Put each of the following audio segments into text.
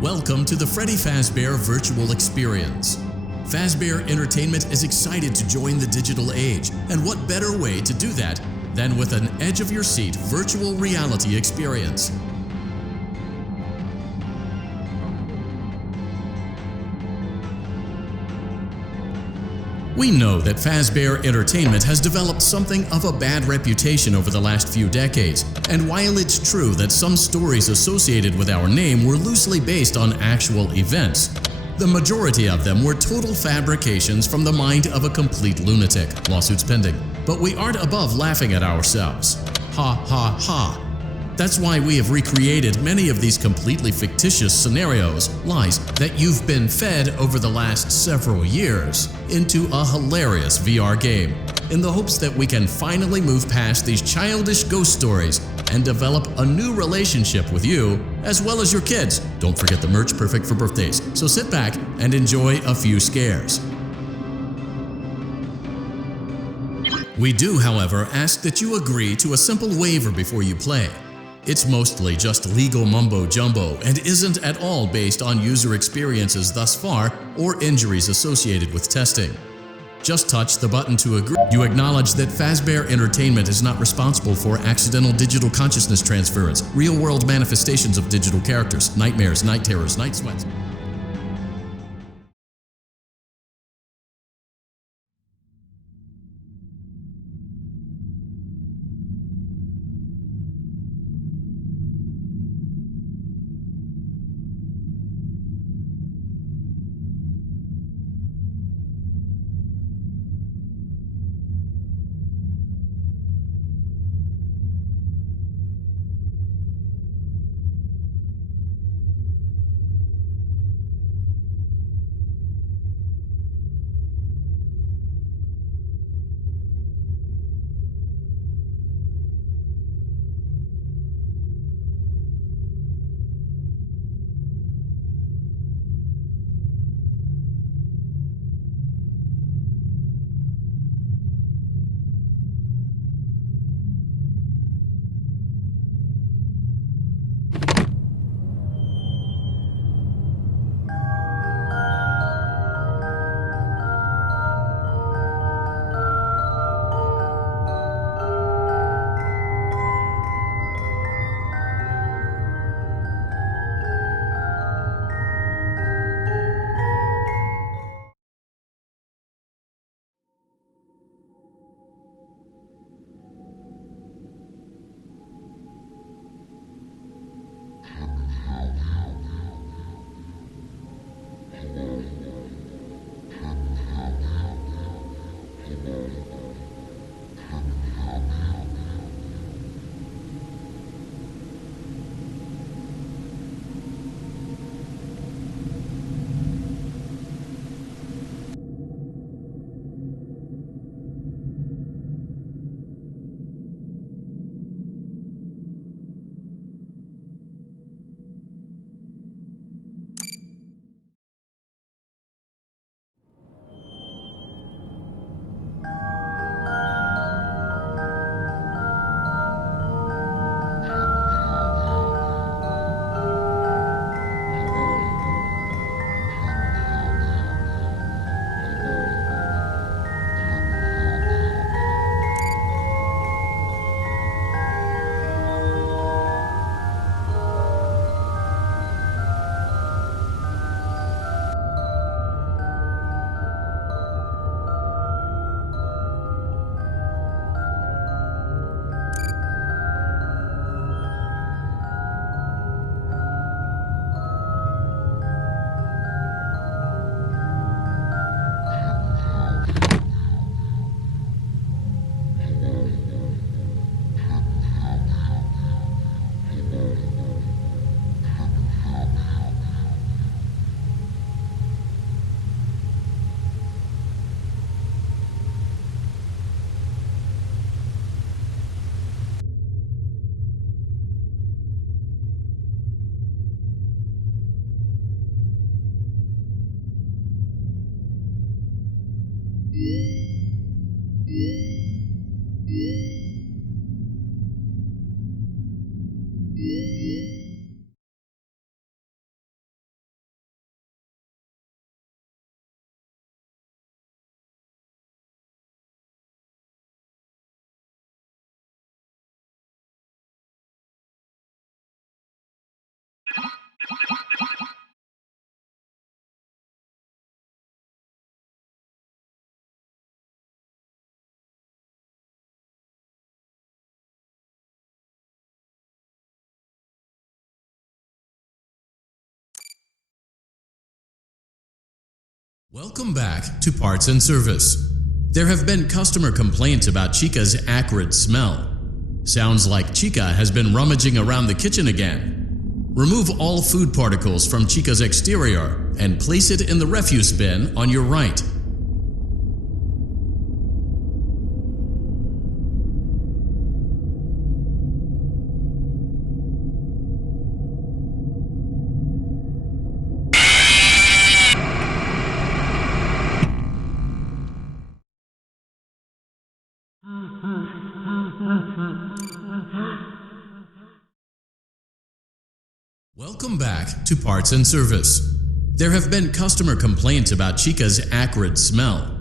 Welcome to the Freddy Fazbear Virtual Experience. Fazbear Entertainment is excited to join the digital age, and what better way to do that than with an edge-of-your-seat virtual reality experience. We know that Fazbear Entertainment has developed something of a bad reputation over the last few decades, and while it's true that some stories associated with our name were loosely based on actual events, the majority of them were total fabrications from the mind of a complete lunatic, lawsuits pending. But we aren't above laughing at ourselves. Ha ha ha. That's why we have recreated many of these completely fictitious scenarios, lies, that you've been fed over the last several years into a hilarious VR game, in the hopes that we can finally move past these childish ghost stories and develop a new relationship with you, as well as your kids. Don't forget the merch, perfect for birthdays. So sit back and enjoy a few scares. We do, however, ask that you agree to a simple waiver before you play. It's mostly just legal mumbo-jumbo and isn't at all based on user experiences thus far or injuries associated with testing. Just touch the button to agree. You acknowledge that Fazbear Entertainment is not responsible for accidental digital consciousness transference, real-world manifestations of digital characters, nightmares, night terrors, night sweats. Welcome back to Parts and Service. There have been customer complaints about Chica's acrid smell. Sounds like Chica has been rummaging around the kitchen again. Remove all food particles from Chica's exterior and place it in the refuse bin on your right. Welcome back to Parts and Service. There have been customer complaints about Chica's acrid smell.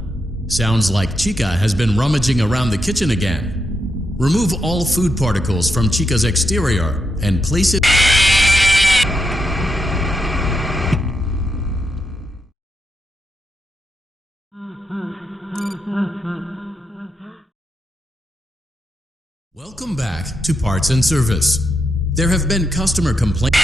Sounds like Chica has been rummaging around the kitchen again. Remove all food particles from Chica's exterior and place it. Welcome back to Parts and Service. There have been customer complaints.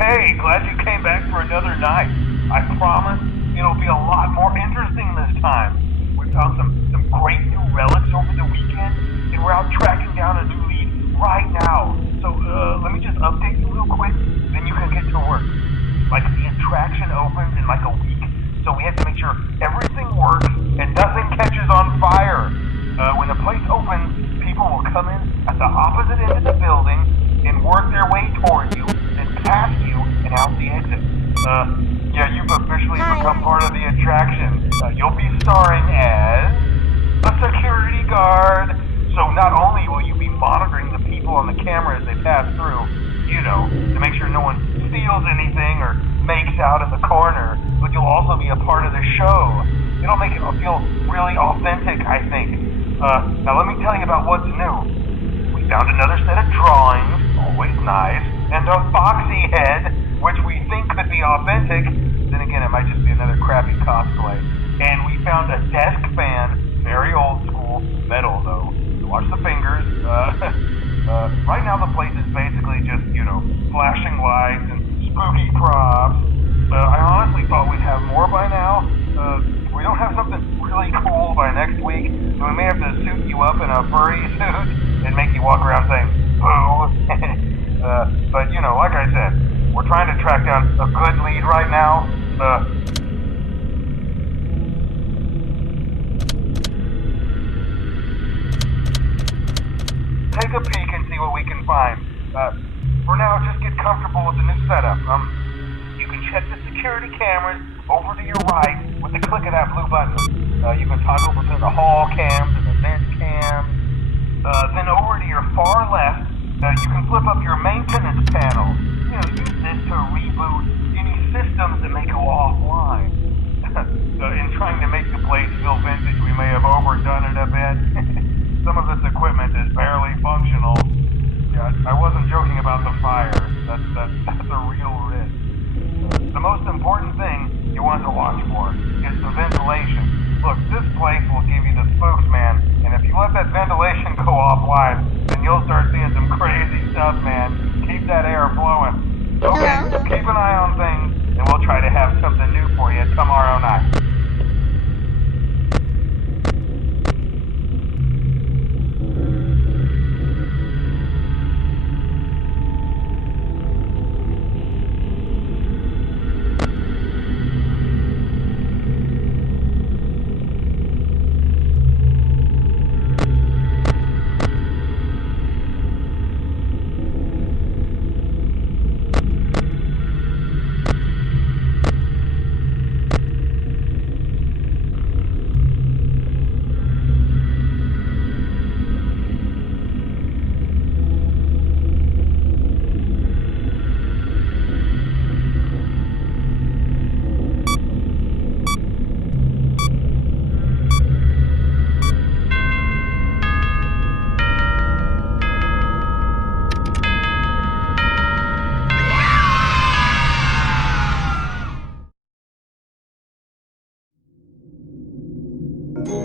Hey, glad you came back for another night. I promise it'll be a lot more interesting this time. We found some great new relics over the weekend, and we're out tracking down a new lead right now. So, let me just update you real quick, then you can get to work. Like, the attraction opens in like a week, so we have to make sure everything works and nothing catches on fire. When the place opens, people will come in at the opposite end of the building and work their way toward you, then past you, and out the exit. Yeah, you've officially become part of the attraction. You'll be starring as a security guard. So not only will you be monitoring the people on the camera as they pass through, you know, to make sure no one steals anything or makes out in the corner, but you'll also be a part of the show. It'll make it feel really authentic, I think. Now let me tell you about what's new. We found another set of drawings, always nice, and a foxy head, which we think could be authentic. Then again, it might just be another crappy cosplay. And we found a desk fan, very old school, metal though. So watch the fingers. Right now the place is basically just, you know, flashing lights and spooky props. I honestly thought we'd have more by now. We don't have something really cool by next week, so we may have to suit you up in a furry suit and make you walk around saying, boo. But, you know, like I said, we're trying to track down a good lead right now. Take a peek and see what we can find. For now, just get comfortable with the new setup. You can check the security cameras over to your right with the click of that blue button. You can toggle between the hall cams and the vent cams. Then over to your far left, you can flip up your maintenance panel. You know, use this to reboot any systems that may go offline. In trying to make the place feel vintage, we may have overdone it a bit. Some of this equipment is barely functional. Yeah, I wasn't joking about the fire. That's a real risk. The most important thing you want to watch for is the ventilation. Look, this place will give you the spooks, man, and if you let that ventilation go offline, then you'll start seeing some crazy stuff, man. Keep that air flowing. Okay, keep an eye on things, and we'll try to have something new for you tomorrow night. Hey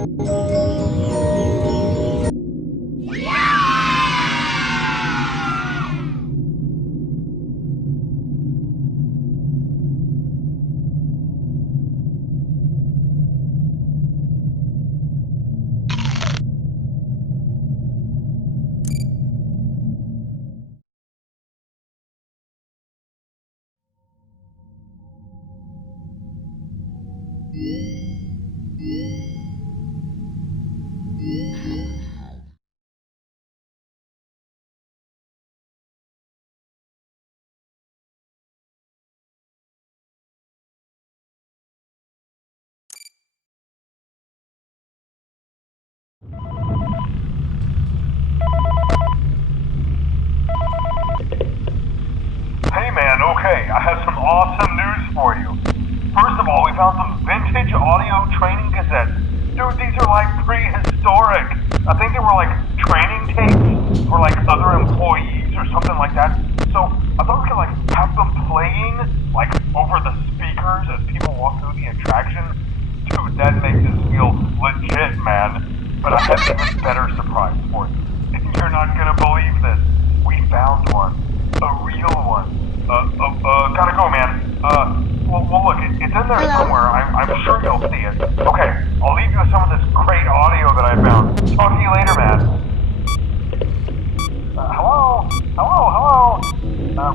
man, okay, I have some awesome news for you. First of all, we found some vintage audio training cassettes. Dude, these are like prehistoric. I think they were like training tapes for like other employees or something like that. So I thought we could like have them playing like over the speakers as people walk through the attraction. Dude, that makes us feel legit, man. But I have an even better surprise for you. You're not gonna believe this. We found one. A real one. Gotta go, man. Well, look, it's in there somewhere. I'm sure you'll see it. Okay, I'll leave you with some of this great audio that I found. Talk to you later, man. Hello?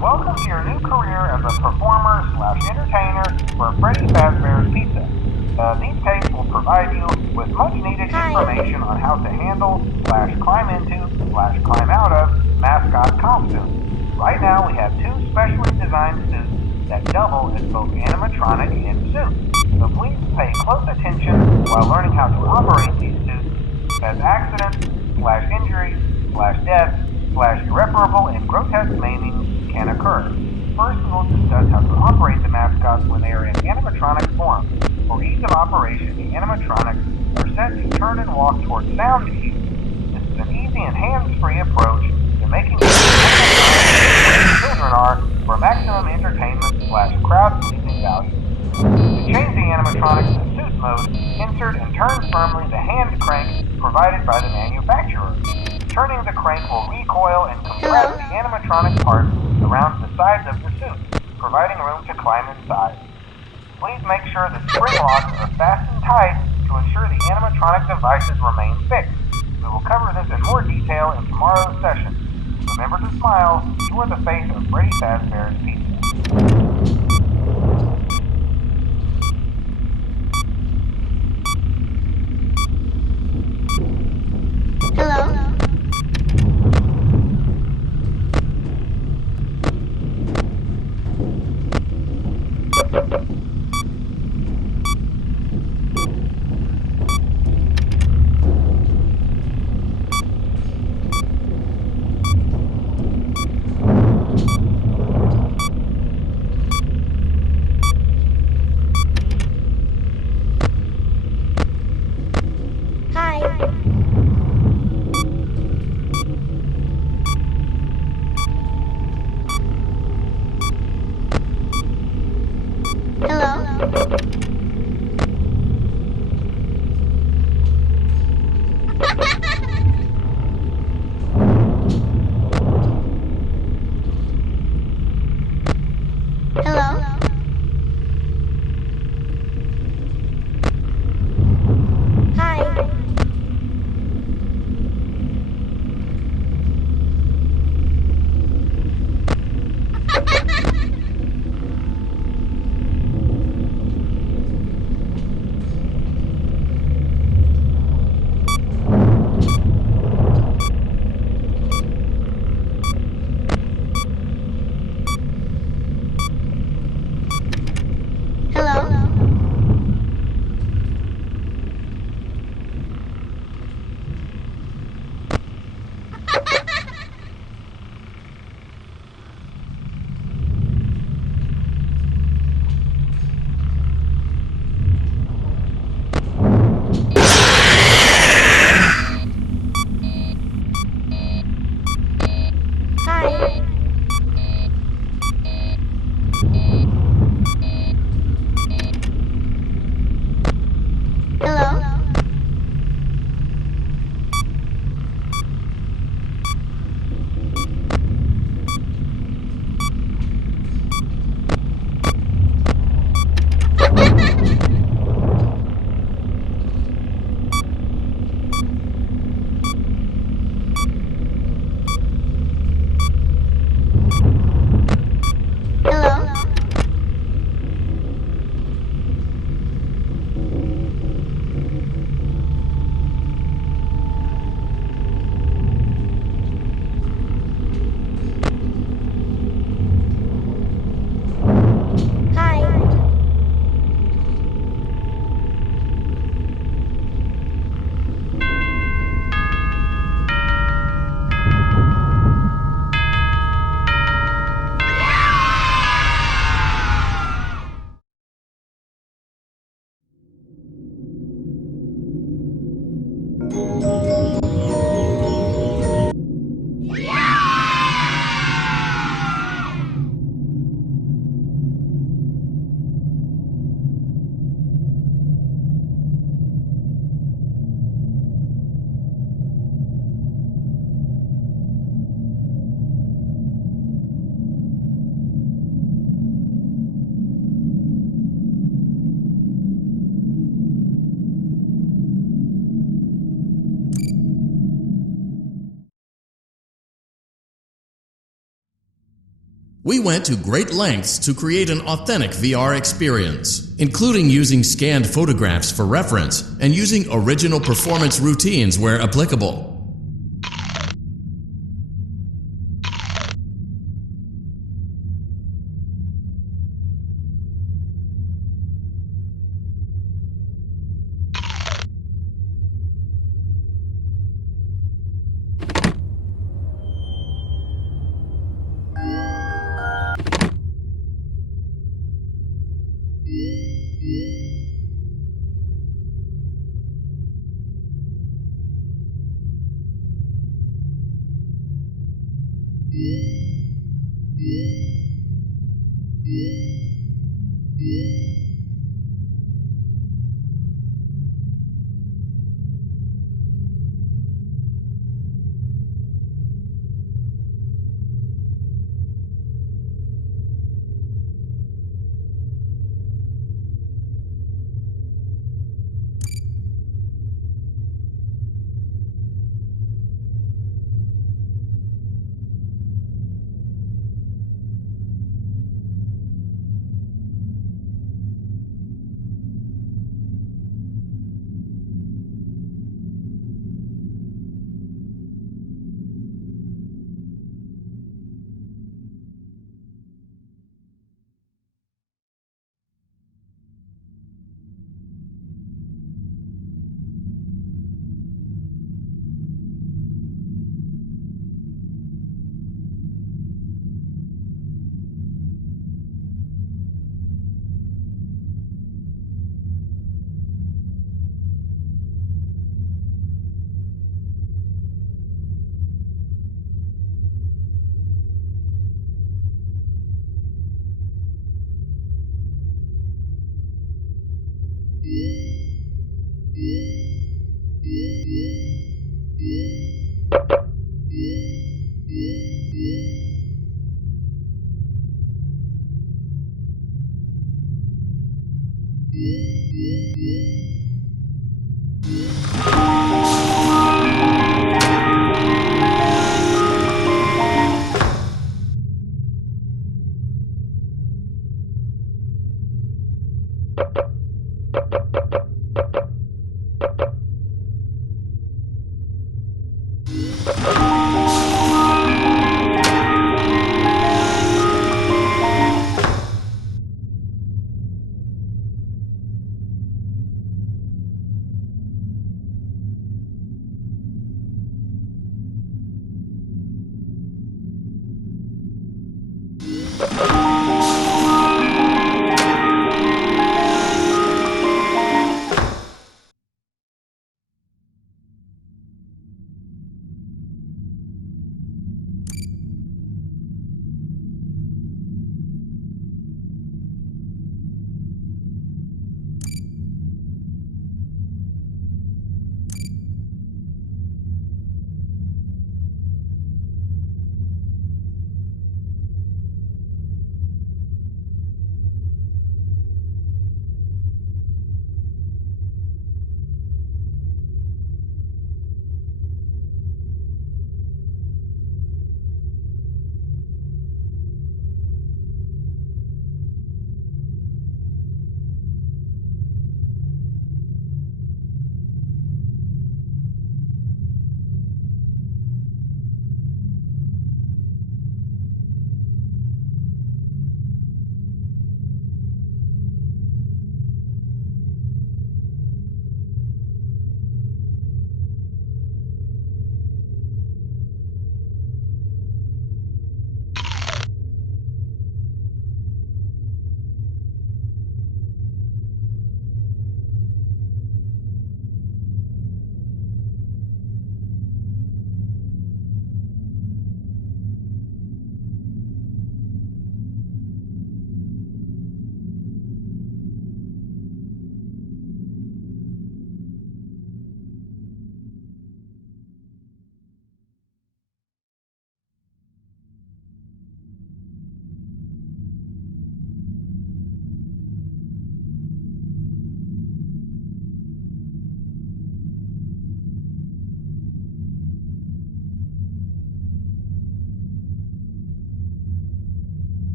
Welcome to your new career as a performer/entertainer for Freddy Fazbear's Pizza. These tapes will provide you with much-needed information on how to handle/climb into/climb out of mascot costumes. Right now, we have two specially designed suits that double as both animatronic and suit. So please pay close attention while learning how to operate these suits, as accidents/injuries/death/irreparable and grotesque maiming can occur. First, we will discuss how to operate the mascots when they are in animatronic form. For ease of operation, the animatronics are set to turn and walk towards sound cues. This is an easy and hands-free approach to making sure children are for maximum entertainment/crowd-pleasing value. To change the animatronics to suit mode, insert and turn firmly the hand crank provided by the manufacturer. Turning the crank will recoil and compress the animatronic parts around the sides of the suit, providing room to climb inside. Please make sure the spring locks are fastened tight to ensure the animatronic devices remain fixed. We will cover this in more detail in tomorrow's session. Remember to smile. You are the face of Freddy Fazbear's Pizza. Hello? We went to great lengths to create an authentic VR experience, including using scanned photographs for reference and using original performance routines where applicable.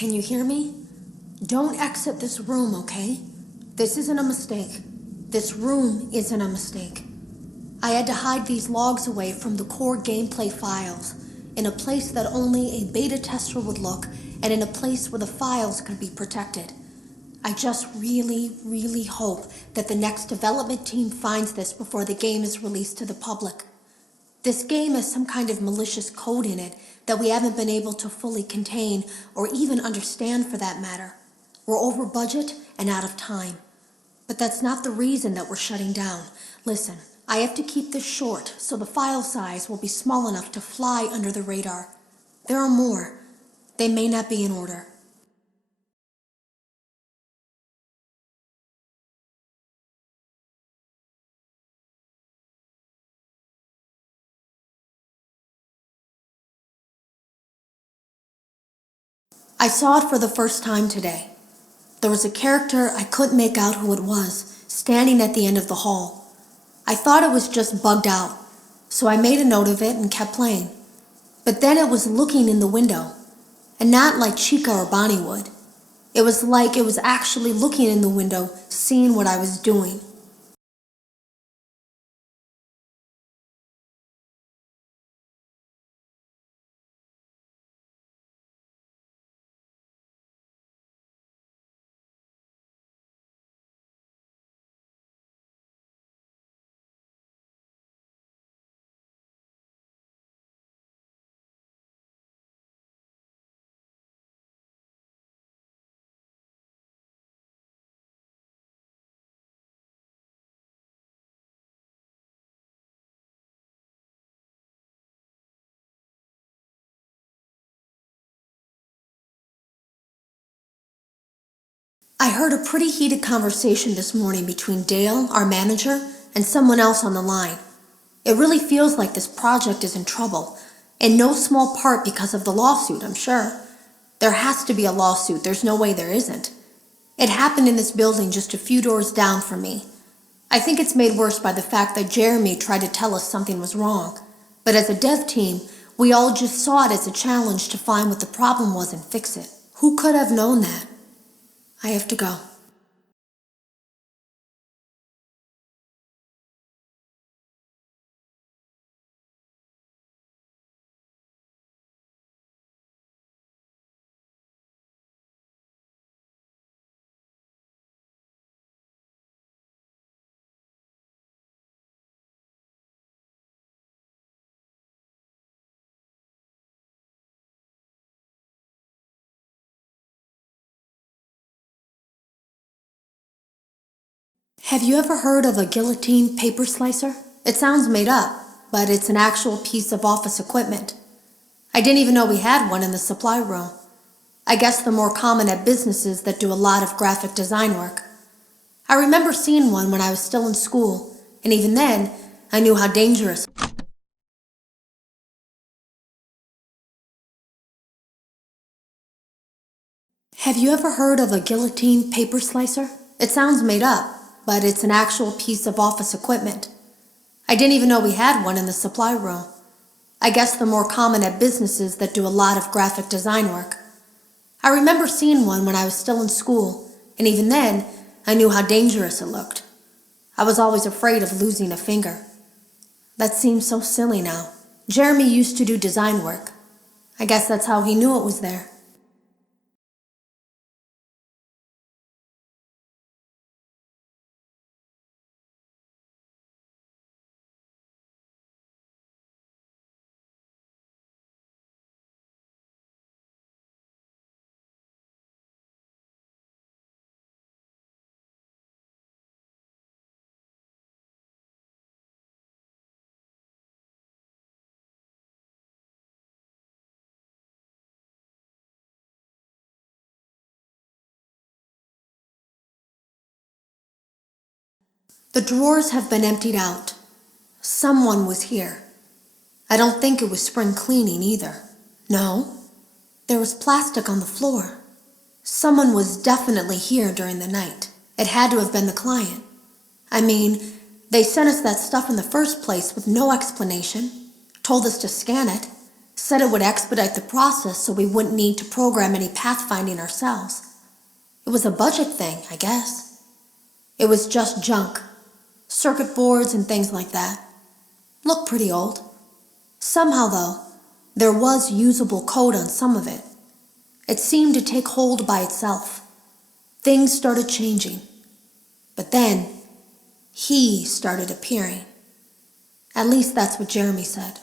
Can you hear me? Don't exit this room, okay? This isn't a mistake. This room isn't a mistake. I had to hide these logs away from the core gameplay files, in a place that only a beta tester would look, and in a place where the files could be protected. I just really hope that the next development team finds this before the game is released to the public. This game has some kind of malicious code in it that we haven't been able to fully contain or even understand for that matter. We're over budget and out of time. But that's not the reason that we're shutting down. Listen, I have to keep this short so the file size will be small enough to fly under the radar. There are more. They may not be in order. I saw it for the first time today. There was a character I couldn't make out who it was, standing at the end of the hall. I thought it was just bugged out, so I made a note of it and kept playing. But then it was looking in the window, and not like Chica or Bonnie would. It was like it was actually looking in the window, seeing what I was doing. I heard a pretty heated conversation this morning between Dale, our manager, and someone else on the line. It really feels like this project is in trouble, in no small part because of the lawsuit, I'm sure. There has to be a lawsuit, there's no way there isn't. It happened in this building just a few doors down from me. I think it's made worse by the fact that Jeremy tried to tell us something was wrong. But as a dev team, we all just saw it as a challenge to find what the problem was and fix it. Who could have known that? I have to go. Have you ever heard of a guillotine paper slicer? It sounds made up, but it's an actual piece of office equipment. I didn't even know we had one in the supply room. I guess they're more common at businesses that do a lot of graphic design work. I remember seeing one when I was still in school, and even then, I knew how dangerous. Have you ever heard of a guillotine paper slicer? It sounds made up, but it's an actual piece of office equipment. I didn't even know we had one in the supply room. I guess they're more common at businesses that do a lot of graphic design work. I remember seeing one when I was still in school, and even then, I knew how dangerous it looked. I was always afraid of losing a finger. That seems so silly now. Jeremy used to do design work. I guess that's how he knew it was there. The drawers have been emptied out. Someone was here. I don't think it was spring cleaning either. No, there was plastic on the floor. Someone was definitely here during the night. It had to have been the client. I mean, they sent us that stuff in the first place with no explanation, told us to scan it, Said it would expedite the process so we wouldn't need to program any pathfinding ourselves. It was a budget thing, I guess. It was just junk. Circuit boards and things like that. Looked pretty old. Somehow, though, there was usable code on some of it. It seemed to take hold by itself. Things started changing. But then, he started appearing. At least that's what Jeremy said.